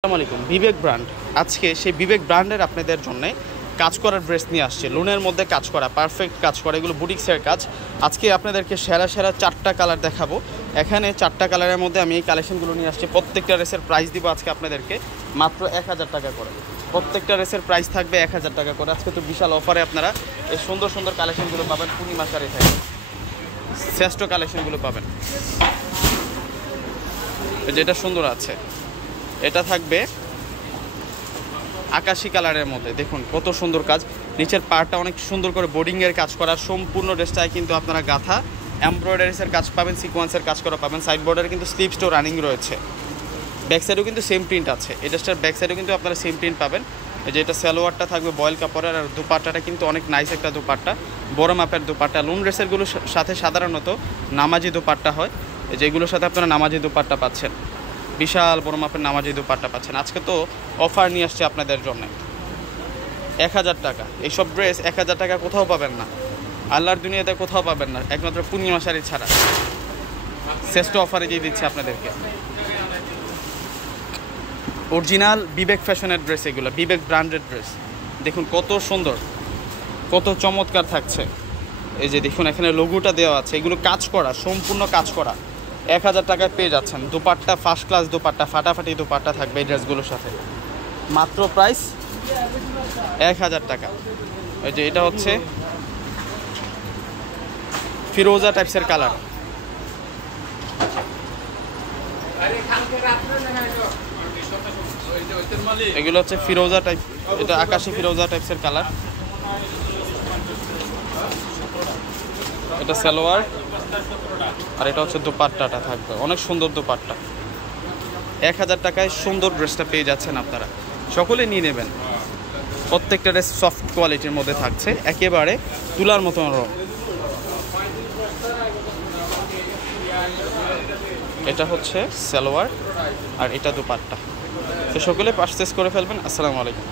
আসসালামু আলাইকুম। বিবেক ব্র্যান্ড আজকে সেই বিবেক ব্র্যান্ডের আপনাদের জন্য কাজ করার ড্রেস নিয়ে আসছে, লোনের মধ্যে কাজ করা, পারফেক্ট কাজ করা, এগুলো বুটিক্সের কাজ। আজকে আপনাদেরকে সেরা সেরা 4টা কালার দেখাবো। এখানে 4টা কালারের মধ্যে আমি এই কালেকশনগুলো নিয়ে আসছি। প্রত্যেকটা ড্রেসের প্রাইস দিব আজকে আপনাদেরকে মাত্র 1000 টাকা করে। প্রত্যেকটা ড্রেসের প্রাইস থাকবে 1000 টাকা করে। আজকে তো বিশাল অফারে আপনারা এই সুন্দর সুন্দর কালেকশনগুলো পাবেন। পূর্ণিমা শাড়ি থাকে, শ্রেষ্ঠ কালেকশনগুলো পাবেন। যেটা সুন্দর আছে এটা থাকবে আকাশি কালারের মধ্যে। দেখুন কত সুন্দর কাজ, নিচের পাড়টা অনেক সুন্দর করে বোর্ডিংয়ের কাজ করা। সম্পূর্ণ ড্রেসটায় কিন্তু আপনারা গাঁথা এমব্রয়ডারিসের কাজ পাবেন, সিকোয়েন্সের কাজ করা পাবেন। সাইড বর্ডারে কিন্তু স্লিভসটাও রানিং রয়েছে। ব্যাক সাইডেও কিন্তু সেম প্রিন্ট আছে। এই ড্রেসটার ব্যাক সাইডেও কিন্তু আপনারা সেম প্রিন্ট পাবেন। এই যে এটা সালোয়ারটা থাকবে বয়েল কাপড়ের, আর দুপাট্টাটা কিন্তু অনেক নাইস একটা দুপাট্টা, বড় মাপের দুপাট্টা। লোন ড্রেসেরগুলোর সাথে সাধারণত নামাজি দুপাট্টা হয়, যেগুলোর সাথে আপনারা নামাজি দুপাট্টা পাচ্ছেন, বিশাল বড় মাপের নামাজি দুপাট্টা পাচ্ছেন। আজকে তো অফার নিয়ে আসছে আপনাদের জন্য 1000 টাকা। এইসব ড্রেস 1000 টাকা কোথাও পাবেন না, আল্লাহর দুনিয়াতে কোথাও পাবেন না, একমাত্র পূর্ণিমা শাড়ি ছাড়া। শ্রেষ্ঠ অফারে দিয়ে দিচ্ছে আপনাদেরকে অরিজিনাল বিবেক ফ্যাশনের ড্রেস, এগুলো বিবেক ব্র্যান্ডেড ড্রেস। দেখুন কত সুন্দর, কত চমৎকার থাকছে। এই যে দেখুন এখানে লোগোটা দেওয়া আছে, এগুলো কাজ করা, সম্পূর্ণ কাজ করা। 1000 টাকায় পেয়ে যাচ্ছেন। দুপাট্টা ফার্স্ট ক্লাস দুপাট্টা, ফাটাফাটি দুপাট্টা থাকবে এই ড্রেসগুলোর সাথে। মাত্র প্রাইস 1000 টাকা। এই যে এটা হচ্ছে ফিরোজা টাইপসের কালার। এগুলো হচ্ছে ফিরোজা টাইপ, এটা আকাশি ফিরোজা টাইপসের কালার। এটা সালোয়ার, আর এটা হচ্ছে দুপাট্টাটা থাকবে অনেক সুন্দর দুপাট্টা। 1000 টাকায় সুন্দর ড্রেসটা পেয়ে যাচ্ছেন আপনারা, সকলে নিয়ে নেবেন। প্রত্যেকটা ড্রেস সফট কোয়ালিটির মধ্যে থাকছে, একেবারে তুলার মতন রং। এটা হচ্ছে সালোয়ার আর এটা দুপাট্টা। তো সকলে পারচেজ করে ফেলবেন। আসসালামু আলাইকুম।